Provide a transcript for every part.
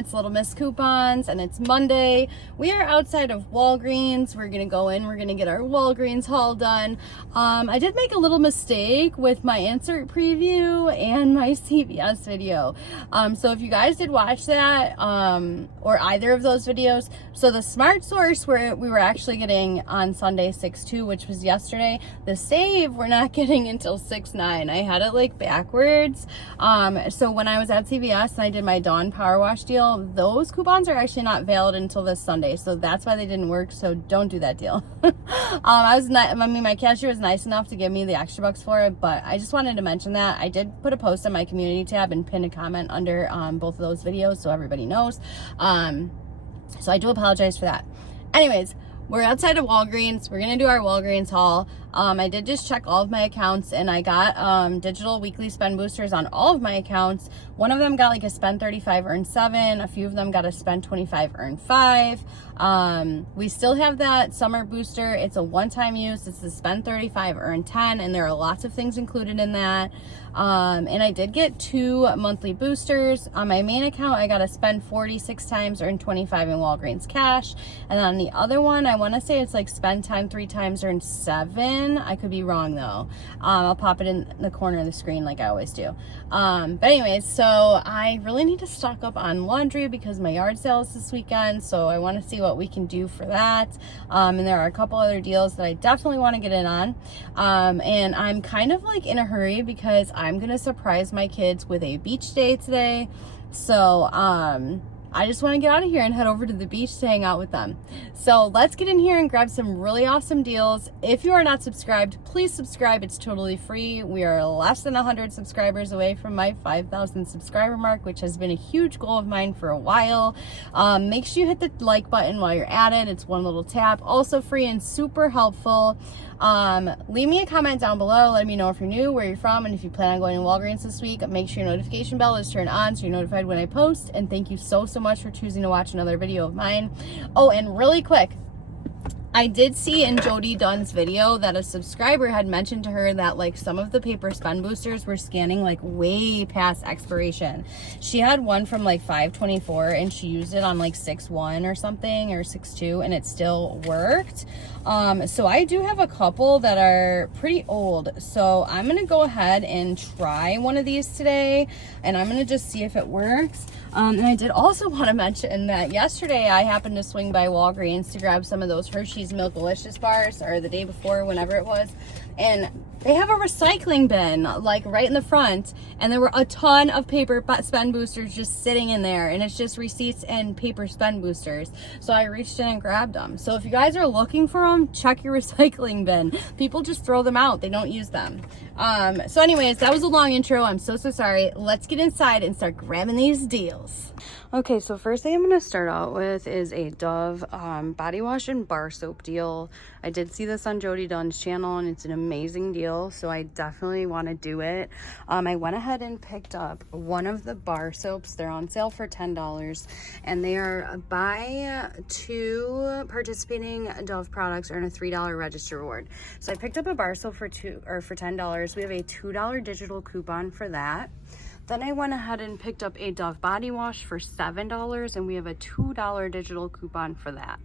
It's Little Miss Coupons and it's Monday. We are outside of Walgreens. We're gonna go in, we're gonna get our Walgreens haul done. I did make a little mistake with my insert preview and my CVS video. So if you guys did watch that, or either of those videos, so the Smart Source where we were actually getting on Sunday 6/2, which was yesterday, the Save we're not getting until 6/9. I had it like backwards. So when I was at CVS and I did my Dawn Power Wash deal, those coupons are actually not valid until this Sunday, so that's why they didn't work. So don't do that deal. My cashier was nice enough to give me the extra bucks for it, but I just wanted to mention that. I did put a post on my community tab and pin a comment under both of those videos so everybody knows. So I do apologize for that. Anyways, we're outside of Walgreens. We're gonna do our Walgreens haul. I did just check all of my accounts and I got digital weekly spend boosters on all of my accounts. One of them got like a spend 35 earn 7. A few of them got a spend 25 earn 5. We still have that summer booster. It's a one-time use. It's the spend 35 earn 10, and there are lots of things included in that. And I did get 2 monthly boosters. On my main account, I got a spend 46 times earn 25 in Walgreens cash. And on the other one, I want to say it's like spend 3 times earn 7. I could be wrong though. I'll pop it in the corner of the screen like I always do. But anyways, so I really need to stock up on laundry because my yard sale is this weekend. So I want to see what we can do for that. And there are a couple other deals that I definitely want to get in on. And I'm kind of like in a hurry because I'm going to surprise my kids with a beach day today. So, I just want to get out of here and head over to the beach to hang out with them. So let's get in here and grab some really awesome deals. If you are not subscribed, please subscribe. It's totally free. We are less than 100 subscribers away from my 5,000 subscriber mark, which has been a huge goal of mine for a while. Make sure you hit the like button while you're at it. It's one little tap. Also free and super helpful. Leave me a comment down below. Let me know if you're new, where you're from, and if you plan on going to Walgreens this week. Make sure your notification bell is turned on so you're notified when I post. And thank you so much for choosing to watch another video of mine. Oh, and really quick, I did see in Jody Dunn's video that a subscriber had mentioned to her that like some of the paper spend boosters were scanning like way past expiration. She had one from like 5/24 and she used it on like 6/1 or something, or 6/2, and it still worked. So I do have a couple that are pretty old. So I'm gonna go ahead and try one of these today and I'm gonna just see if it works. And I did also want to mention that yesterday I happened to swing by Walgreens to grab some of those Hershey's Milk-Delicious bars, or the day before, whenever it was, and they have a recycling bin like right in the front, and there were a ton of paper spend boosters just sitting in there, and it's just receipts and paper spend boosters. So I reached in and grabbed them. So if you guys are looking for them, check your recycling bin. People just throw them out. They don't use them. So anyways, that was a long intro. I'm so sorry. Let's get inside and start grabbing these deals. Okay, so first thing I'm going to start out with is a Dove body wash and bar soap deal. I did see this on Jody Dunn's channel and it's an amazing deal, so I definitely want to do it. I went ahead and picked up one of the bar soaps. They're on sale for $10 and they are buy 2 participating Dove products earn a $3 register reward. So I picked up a bar soap for $10. We have a $2 digital coupon for that. Then I went ahead and picked up a Dove body wash for $7 and we have a $2 digital coupon for that.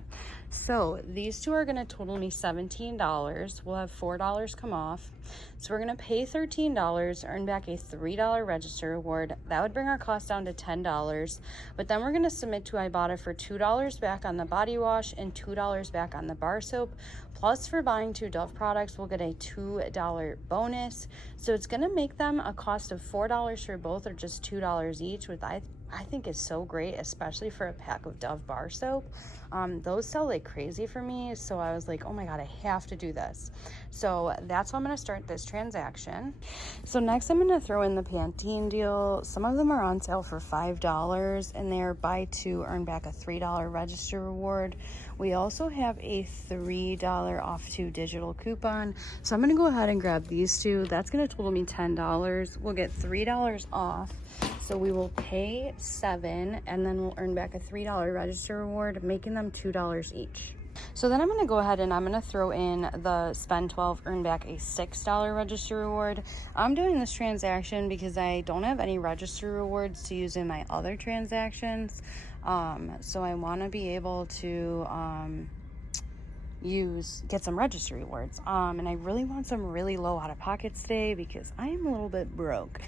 So these two are going to total me $17. We'll have $4 come off. So we're going to pay $13, earn back a $3 register reward. That would bring our cost down to $10. But then we're going to submit to Ibotta for $2 back on the body wash and $2 back on the bar soap. Plus, for buying 2 Dove products, we'll get a $2 bonus. So it's going to make them a cost of $4 for both, or just $2 each, which I think is so great, especially for a pack of Dove bar soap. Those sell like crazy for me, so I was like, oh my god, I have to do this. So that's how I'm going to start this transaction. So next I'm going to throw in the Pantene deal. Some of them are on sale for $5 and they're buy 2 earn back a $3 register reward. We also have a $3 off 2 digital coupon, so I'm going to go ahead and grab these 2. That's going to total me $10. We'll get $3 off. So we will pay $7 and then we'll earn back a $3 register reward, making them $2 each. So then I'm going to go ahead and I'm going to throw in the spend 12, earn back a $6 register reward. I'm doing this transaction because I don't have any register rewards to use in my other transactions. So I want to be able to get some register rewards. And I really want some really low out of pockets today because I am a little bit broke.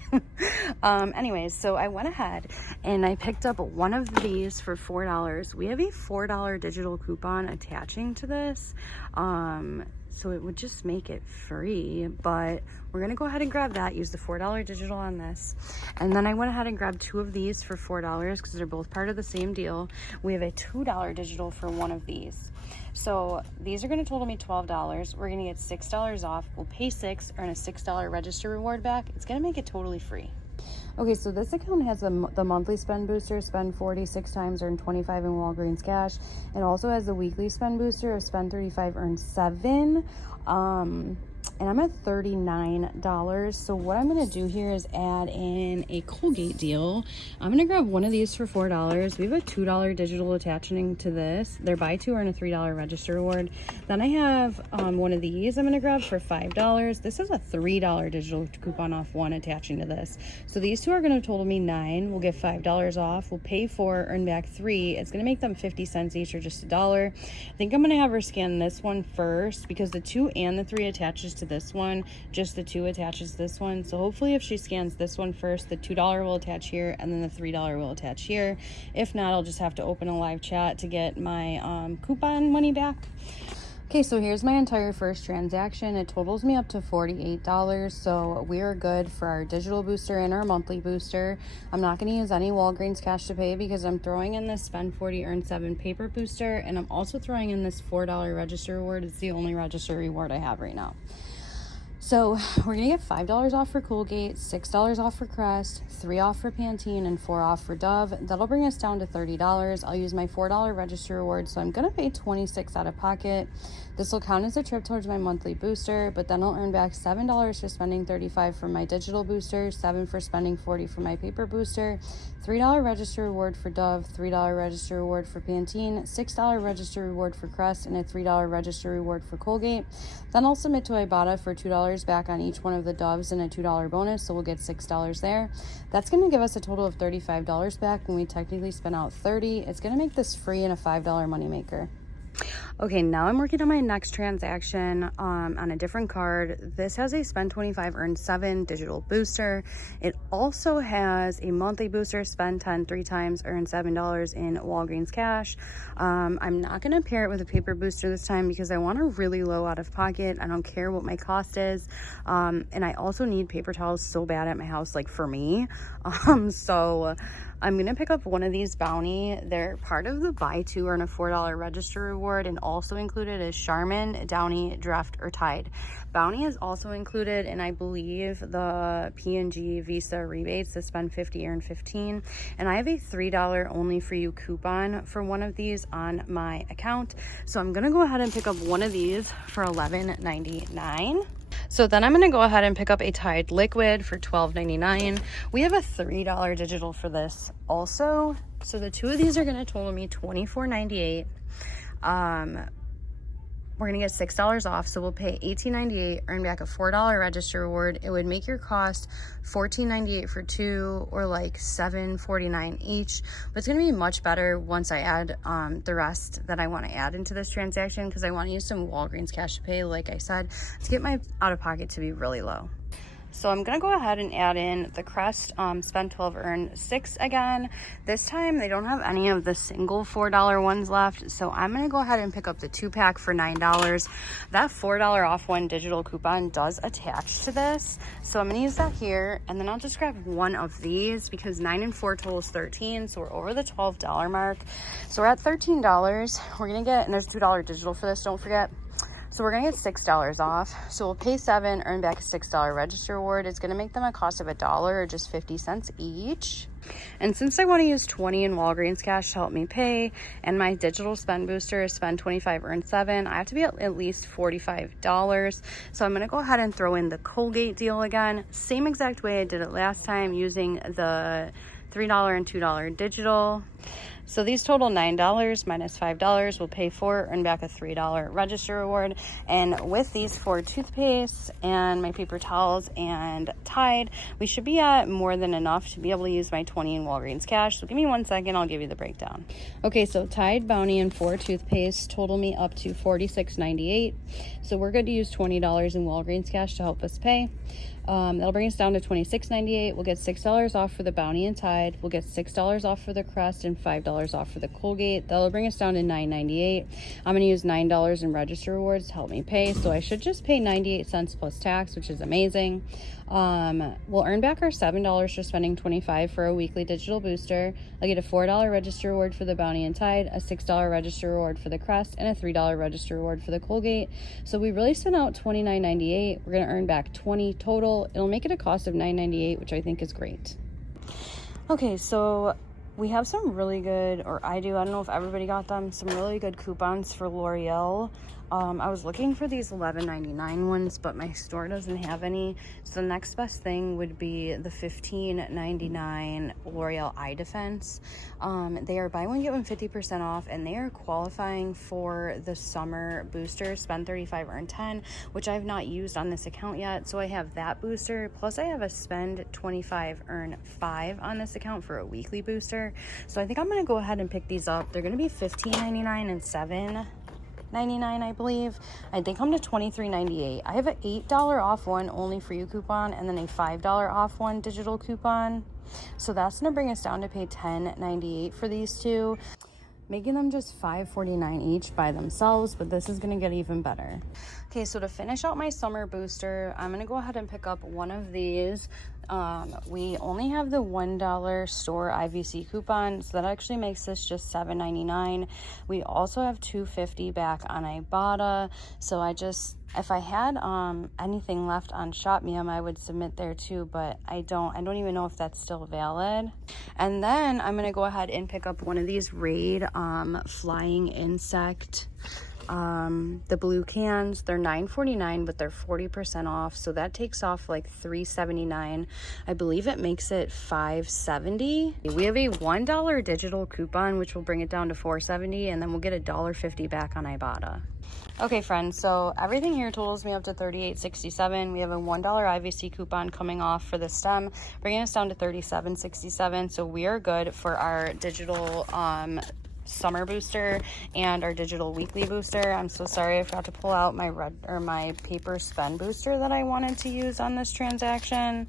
Anyways, so I went ahead and I picked up one of these for $4. We have a $4 digital coupon attaching to this. So it would just make it free, but we're gonna go ahead and grab that, use the $4 digital on this. And then I went ahead and grabbed two of these for $4 because they're both part of the same deal. We have a $2 digital for one of these. So these are gonna total me $12. We're gonna get $6 off. We'll pay $6, earn a $6 register reward back. It's gonna make it totally free. Okay, so this account has the monthly spend booster, spend 40 6 times, earn 25 in Walgreens cash. It also has the weekly spend booster of spend 35, earn 7. And I'm at $39. So what I'm gonna do here is add in a Colgate deal. I'm gonna grab one of these for $4. We have a $2 digital attaching to this. They're buy two, earn a $3 register reward. Then I have one of these I'm gonna grab for $5. This is a $3 digital coupon off one attaching to this. So these two are gonna total me $9. We'll get $5 off. We'll pay 4, earn back 3. It's gonna make them 50 cents each or just $1. I think I'm gonna have her scan this one first because the 2 and the 3 attaches to this one, just the 2 attaches to this one. So hopefully if she scans this one first, the $2 will attach here and then the $3 will attach here. If not, I'll just have to open a live chat to get my coupon money back. Okay, so here's my entire first transaction. It totals me up to $48, so we are good for our digital booster and our monthly booster. I'm not going to use any Walgreens cash to pay because I'm throwing in this spend 40, earn 7 paper booster, and I'm also throwing in this $4 register reward. It's the only register reward I have right now. So we're gonna get $5 off for Colgate, $6 off for Crest, 3 off for Pantene, and 4 off for Dove. That'll bring us down to $30. I'll use my $4 register reward, so I'm gonna pay $26 out of pocket. This will count as a trip towards my monthly booster, but then I'll earn back $7 for spending $35 for my digital booster, $7 for spending $40 for my paper booster, $3 register reward for Dove, $3 register reward for Pantene, $6 register reward for Crest, and a $3 register reward for Colgate. Then I'll submit to Ibotta for $2 back on each one of the Doves and a $2 bonus, so we'll get $6 there. That's going to give us a total of $35 back when we technically spent out $30. It's going to make this free and a $5 moneymaker. Okay, now I'm working on my next transaction on a different card. This has a spend 25, earn 7 digital booster. It also has a monthly booster, spend 10 3 times, earn $7 in Walgreens cash. I'm not going to pair it with a paper booster this time because I want a really low out of pocket. I don't care what my cost is. And I also need paper towels so bad at my house, like for me. So I'm going to pick up one of these Bounty. They're part of the buy 2 earn a $4 register reward, and also included is Charmin, Downy, Draft, or Tide. Bounty is also included, and I believe the P&G Visa rebates, the spend 50, earn 15. And I have a $3 only for you coupon for one of these on my account. So I'm going to go ahead and pick up one of these for $11.99. So then I'm going to go ahead and pick up a Tide liquid for $12.99. We have a $3 digital for this also. So the two of these are going to total me $24.98. We're going to get $6 off, so we'll pay $18.98, earn back a $4 register reward. It would make your cost $14.98 for 2 or like $7.49 each. But it's going to be much better once I add the rest that I want to add into this transaction because I want to use some Walgreens cash to pay, like I said, to get my out-of-pocket to be really low. So I'm going to go ahead and add in the Crest spend 12, earn 6 again. This time they don't have any of the single $4 ones left. So I'm going to go ahead and pick up the 2-pack for $9. That $4 off one digital coupon does attach to this. So I'm going to use that here. And then I'll just grab one of these because 9 and 4 totals $13. So we're over the $12 mark. So we're at $13. We're going to get, and there's $2 digital for this, don't forget. So we're going to get $6 off. So we'll pay $7, earn back a $6 register reward. It's going to make them a cost of $1 or just 50 cents each. And since I want to use 20 in Walgreens cash to help me pay, and my digital spend booster is spend 25, earn 7, I have to be at least $45. So I'm going to go ahead and throw in the Colgate deal again. Same exact way I did it last time using the $3 and $2 digital. So these total $9 minus $5 will pay for, earn back a $3 register reward. And with these 4 toothpastes and my paper towels and Tide, we should be at more than enough to be able to use my 20 in Walgreens cash. So give me 1 second, I'll give you the breakdown. Okay, so Tide, Bounty, and 4 toothpastes total me up to $46.98. So we're good to use $20 in Walgreens cash to help us pay. That'll bring us down to $26.98. We'll get $6 off for the Bounty and Tide. We'll get $6 off for the Crest and $5 off for the Colgate. That'll bring us down to $9.98. I'm going to use $9 in register rewards to help me pay. So I should just pay 98 cents plus tax, which is amazing. We'll earn back our $7 for spending $25 for a weekly digital booster. I'll get a $4 register reward for the Bounty and Tide, a $6 register reward for the Crest, and a $3 register reward for the Colgate. So we really spent out $29.98. We're going to earn back $20 total. It'll make it a cost of $9.98, which I think is great. Okay, so we have some really good, or I don't know if everybody got them, some really good coupons for L'Oreal. I was looking for these $11.99 ones, but my store doesn't have any. So the next best thing would be the $15.99 L'Oreal Eye Defense. They are buy one, get one 50% off, and they are qualifying for the summer booster, spend 35, earn 10, which I've not used on this account yet. So I have that booster, plus I have a spend 25, earn 5 on this account for a weekly booster. So I think I'm gonna go ahead and pick these up. They're gonna be $15.99 and $7.99, I believe. They come to $23.98. I have an $8 off one only for you coupon, and then a $5 off one digital coupon. So that's gonna bring us down to pay $10.98 for these two, making them just $5.49 each by themselves, but this is gonna get even better. Okay, so to finish out my summer booster, I'm gonna go ahead and pick up one of these. We only have the $1 store IVC coupon, so that actually makes this just $7.99. We also have $2.50 back on Ibotta. So if I had anything left on ShopMeum, I would submit there too, but I don't even know if that's still valid. And then I'm gonna go ahead and pick up one of these Raid flying insect, the blue cans. They're $9.49, but they're 40% off, so that takes off like $3.79. I believe it makes it $5.70. We have a $1 digital coupon, which will bring it down to $4.70, and then we'll get $1.50 back on Ibotta. Okay, friends, so everything here totals me up to $38.67. We have a $1 IVC coupon coming off for the stem, bringing us down to $37.67. So we are good for our digital summer booster and our digital weekly booster. I'm so sorry I forgot to pull out my paper spend booster that I wanted to use on this transaction.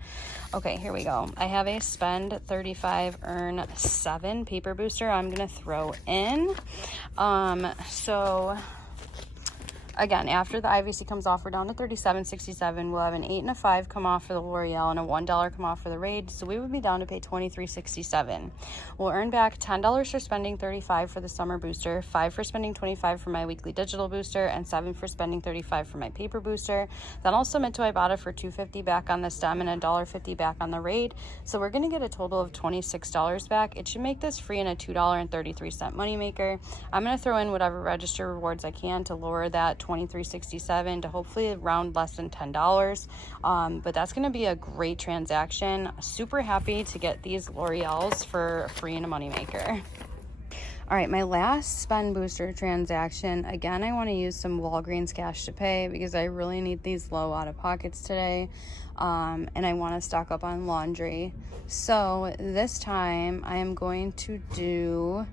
Okay, here we go. I have a spend 35, earn 7 paper booster I'm gonna throw in. So again, after the IVC comes off, we're down to $37.67. We'll have an 8 and a 5 come off for the L'Oreal and a $1 come off for the Raid. So we would be down to pay $23.67. We'll earn back $10 for spending 35 for the summer booster, 5 for spending 25 for my weekly digital booster, and 7 for spending 35 for my paper booster. Then I'll submit to Ibotta for $2.50 back on the stem and $1.50 back on the Raid. So we're gonna get a total of $26 back. It should make this free and a $2.33 moneymaker. I'm gonna throw in whatever register rewards I can to lower that $23.67 to hopefully around less than $10. But that's going to be a great transaction. Super happy to get these L'Oreals for free and a moneymaker. All right, my last spend booster transaction. Again, I want to use some Walgreens cash to pay because I really need these low out of pockets today. And I want to stock up on laundry. So this time I am going to do,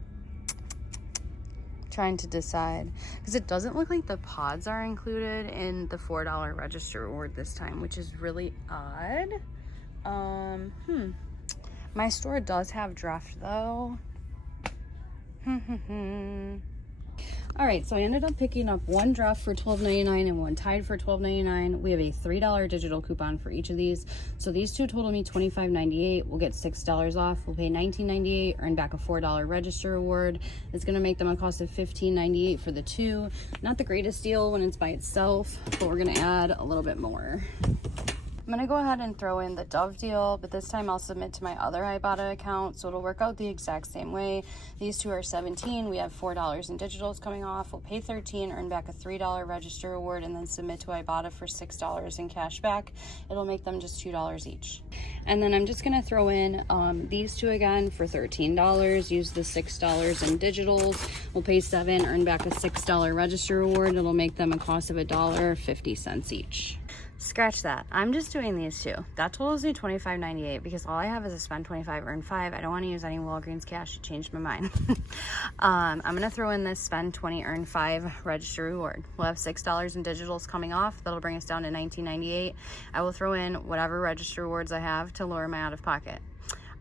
trying to decide, because it doesn't look like the pods are included in the $4 register reward this time, which is really odd. My store does have draft though. All right, so I ended up picking up one draft for $12.99 and one Tide for $12.99. We have a $3 digital coupon for each of these. So these two total me $25.98. We'll get $6 off. We'll pay $19.98, earn back a $4 register reward. It's gonna make them a cost of $15.98 for the two. Not the greatest deal when it's by itself, but we're gonna add a little bit more. I'm gonna go ahead and throw in the Dove deal, but this time I'll submit to my other Ibotta account, so it'll work out the exact same way. These two are $17. We have $4 in digitals coming off. We'll pay $13, earn back a $3 register reward, and then submit to Ibotta for $6 in cash back. It'll make them just $2 each. And then I'm just gonna throw in these two again for $13. Use the $6 in digitals. We'll pay $7, earn back a $6 register reward. It'll make them a cost of $1.50 each. Scratch that. I'm just doing these two. That totals me $25.98 because all I have is a spend 25, earn 5. I don't want to use any Walgreens cash. It changed my mind. I'm going to throw in this spend 20, earn 5 register reward. We'll have $6 in digitals coming off. That'll bring us down to $19.98. I will throw in whatever register rewards I have to lower my out-of-pocket.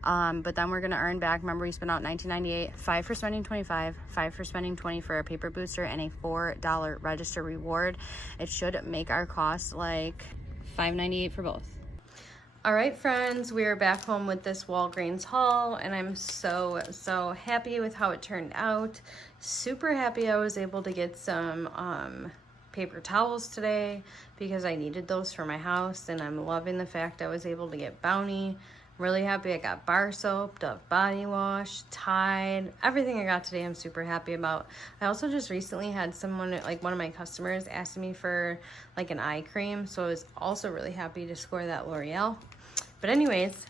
But then we're going to earn back, remember we spent out $19.98, 5 for spending 25, 5 for spending 20 for a paper booster, and a $4 register reward. It should make our cost like $5.98 for both. All right, friends, we are back home with this Walgreens haul, and I'm so happy with how it turned out. Super happy I was able to get some paper towels today because I needed those for my house, and I'm loving the fact I was able to get Bounty. Really happy I got bar soap, Dove body wash, Tide, everything I got today I'm super happy about. I also just recently had someone, like one of my customers, asking me for like an eye cream, so I was also really happy to score that L'Oreal. But anyways,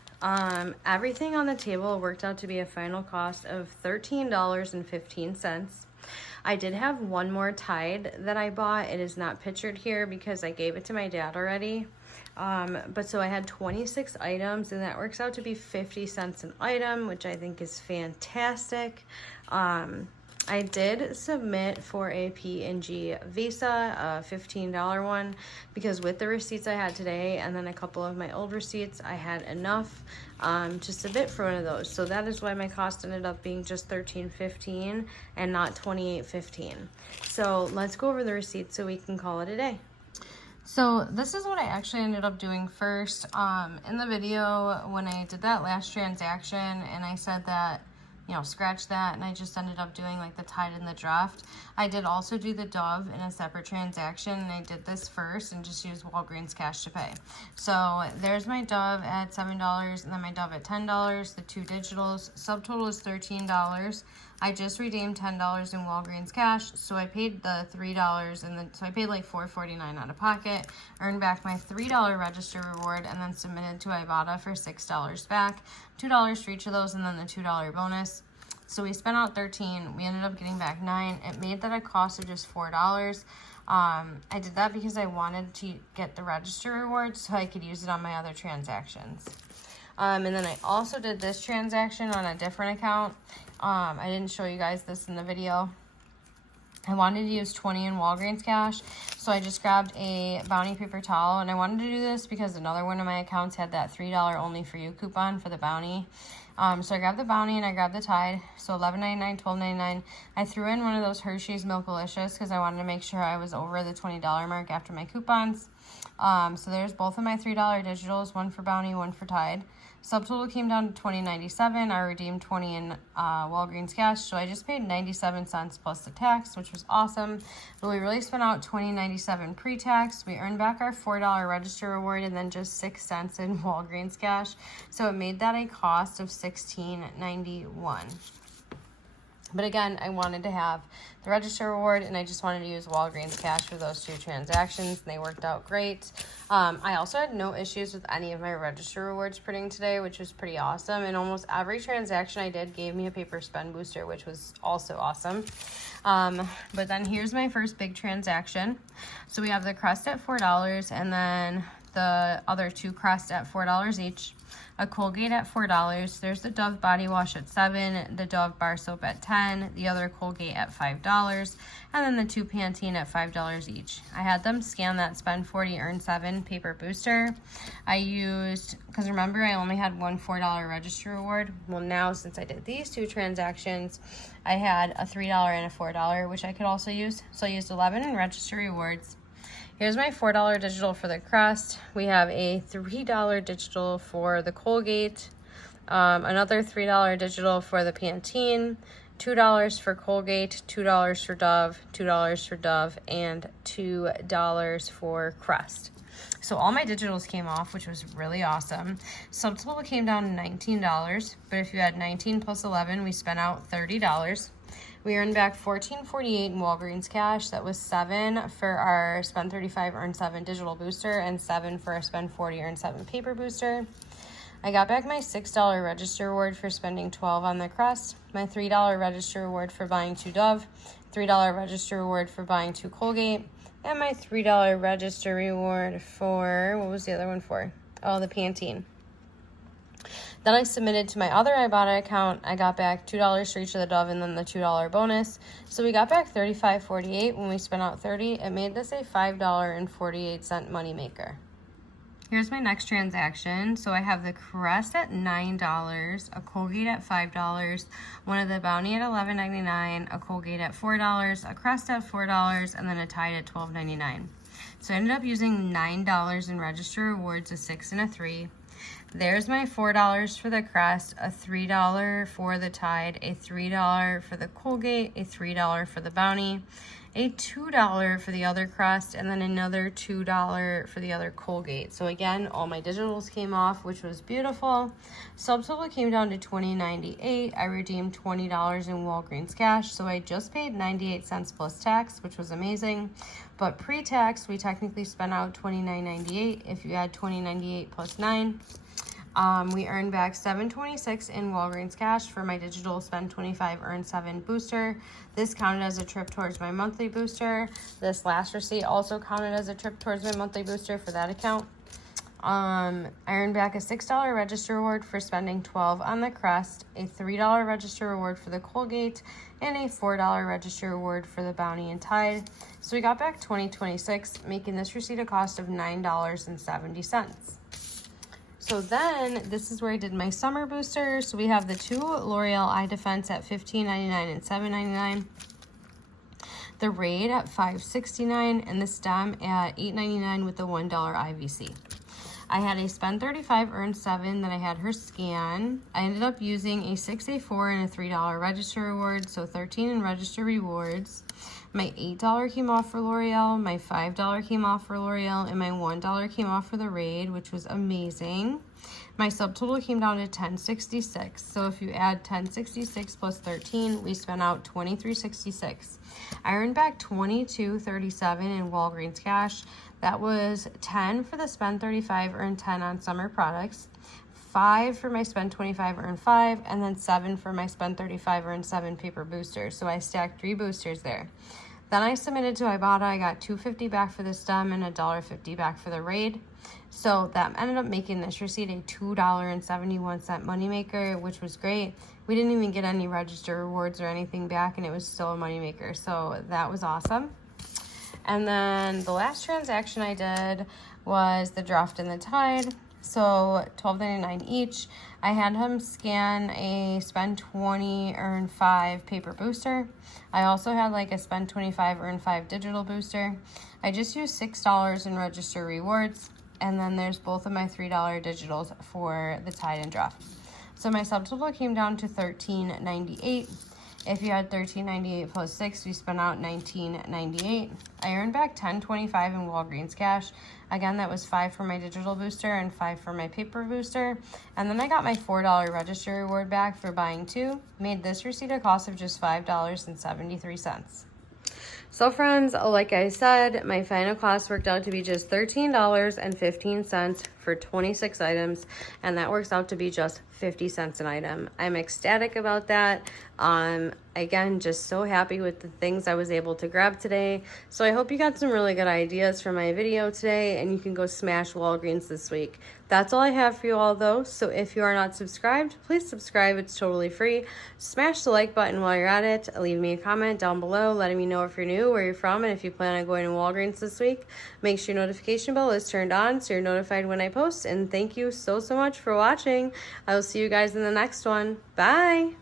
everything on the table worked out to be a final cost of $13.15. I did have one more Tide that I bought. It is not pictured here because I gave it to my dad already. But so I had 26 items, and that works out to be 50 cents an item, which I think is fantastic. I did submit for a P&G Visa, a $15 one, because with the receipts I had today and then a couple of my old receipts, I had enough to submit for one of those. So that is why my cost ended up being just $13.15 and not $28.15. So let's go over the receipts so we can call it a day. So this is what I actually ended up doing first. In the video when I did that last transaction and I said that, you know, scratch that, and I just ended up doing like the Tide and the draft. I did also do the Dove in a separate transaction, and I did this first and just used Walgreens cash to pay. So there's my Dove at $7 and then my Dove at $10, the two digitals. Subtotal is $13. I just redeemed $10 in Walgreens cash, so I paid the $3, and then so I paid like $4.49 out of pocket, earned back my $3 register reward, and then submitted to Ibotta for $6 back, $2 for each of those, and then the $2 bonus. So we spent out $13. We ended up getting back $9. It made that a cost of just $4. I did that because I wanted to get the register reward so I could use it on my other transactions. And then I also did this transaction on a different account. I didn't show you guys this in the video. I wanted to use 20 in Walgreens cash, so I just grabbed a Bounty paper towel, and I wanted to do this because another one of my accounts had that $3 only for you coupon for the Bounty. So I grabbed the Bounty and I grabbed the Tide, so $11.99, $12.99. I threw in one of those Hershey's Milkalicious because I wanted to make sure I was over the $20 mark after my coupons. So there's both of my $3 digitals, one for Bounty, one for Tide. Subtotal came down to $20.97. I redeemed 20 in Walgreens cash, so I just paid 97 cents plus the tax, which was awesome. But we really spent out $20.97 pre-tax. We earned back our $4 register reward and then just 6 cents in Walgreens cash. So it made that a cost of $16.91. But again, I wanted to have the register reward, and I just wanted to use Walgreens cash for those two transactions, and they worked out great. I also had no issues with any of my register rewards printing today, which was pretty awesome. And almost every transaction I did gave me a paper spend booster, which was also awesome. But then here's my first big transaction. So we have the Crest at $4, and then the other two Crest at $4 each. A Colgate at $4. There's the Dove body wash at $7, the Dove bar soap at $10, the other Colgate at $5, and then the two Pantene at $5 each. I had them scan that spend 40, earn 7 paper booster. I used, because remember I only had one $4 register reward. Well, now since I did these two transactions, I had a $3 and a $4, which I could also use. So I used 11 in register rewards. Here's my $4 digital for the Crest. We have a $3 digital for the Colgate, another $3 digital for the Pantene, $2 for Colgate, $2 for Dove, $2 for Dove, and $2 for Crest. So all my digitals came off, which was really awesome. Subtotal came down to $19, but if you had 19 plus 11, we spent out $30. We earned back $14.48 in Walgreens cash. That was $7 for our spend 35, earn 7 digital booster, and $7 for our spend 40, earn 7 paper booster. I got back my $6 register reward for spending $12 on the Crest, my $3 register reward for buying 2 Dove, $3 register reward for buying 2 Colgate, and my $3 register reward for, what was the other one for? Oh, the Pantene. Then I submitted to my other Ibotta account. I got back $2 for each of the Dove and then the $2 bonus. So we got back $35.48 when we spent out $30. It made this a $5.48 moneymaker. Here's my next transaction. So I have the Crest at $9, a Colgate at $5, one of the Bounty at $11.99, a Colgate at $4, a Crest at $4, and then a Tide at $12.99. So I ended up using $9 in register rewards, a 6 and a 3. There's my $4 for the Crest, a $3 for the Tide, a $3 for the Colgate, a $3 for the Bounty, a $2 for the other Crest, and then another $2 for the other Colgate. So again, all my digitals came off, which was beautiful. Subtotal came down to $20.98. I redeemed $20 in Walgreens cash, so I just paid 98 cents plus tax, which was amazing. But pre-tax, we technically spent out $29.98. If you add $20.98 plus 9, we earned back $7.26 in Walgreens cash for my digital spend 25, earn 7 booster. This counted as a trip towards my monthly booster. This last receipt also counted as a trip towards my monthly booster for that account. I earned back a $6 register reward for spending $12 on the Crest, a $3 register reward for the Colgate, and a $4 register reward for the Bounty and Tide. So we got back $20.26, making this receipt a cost of $9.70. So then, this is where I did my summer booster. So we have the 2 L'Oreal Eye Defense at $15.99 and $7.99. The Raid at $5.69 and the Stem at $8.99 with the $1 IVC. I had a spend 35, earn 7 that I had her scan. I ended up using a 6, a 4, and a $3 register reward, so 13 in register rewards. My $8 came off for L'Oreal, my $5 came off for L'Oreal, and my $1 came off for the Raid, which was amazing. My subtotal came down to $10.66. So if you add $10.66 plus 13, we spent out $23.66. I earned back $22.37 in Walgreens cash. That was 10 for the spend 35, earn 10 on summer products, 5 for my spend 25, earn 5, and then 7 for my spend 35, earn 7 paper boosters. So I stacked 3 boosters there. Then I submitted to Ibotta. I got $2.50 back for the Stem and $1.50 back for the Raid. So that ended up making this receipt a $2.71 moneymaker, which was great. We didn't even get any register rewards or anything back, and it was still a moneymaker. So that was awesome. And then the last transaction I did was the Draft and the Tide. So $12.99 each. I had him scan a spend 20, earn 5 paper booster. I also had like a spend 25, earn 5 digital booster. I just used $6 in register rewards. And then there's both of my $3 digitals for the Tide and Draft. So my subtotal came down to $13.98. If you had $13.98 plus 6, we spent out $19.98. I earned back $10.25 in Walgreens cash. Again, that was 5 for my digital booster and 5 for my paper booster. And then I got my $4 register reward back for buying 2. Made this receipt a cost of just $5.73. So friends, like I said, my final cost worked out to be just $13.15 for 26 items, and that works out to be just 50 cents an item. I'm ecstatic about that. Again, just so happy with the things I was able to grab today. So I hope you got some really good ideas from my video today, and you can go smash Walgreens this week. That's all I have for you all though. So if you are not subscribed, please subscribe. It's totally free. Smash the like button while you're at it. Leave me a comment down below letting me know if you're new, where you're from, and if you plan on going to Walgreens this week. Make sure your notification bell is turned on so you're notified when I post. And thank you so much for watching. I will see you guys in the next one. Bye.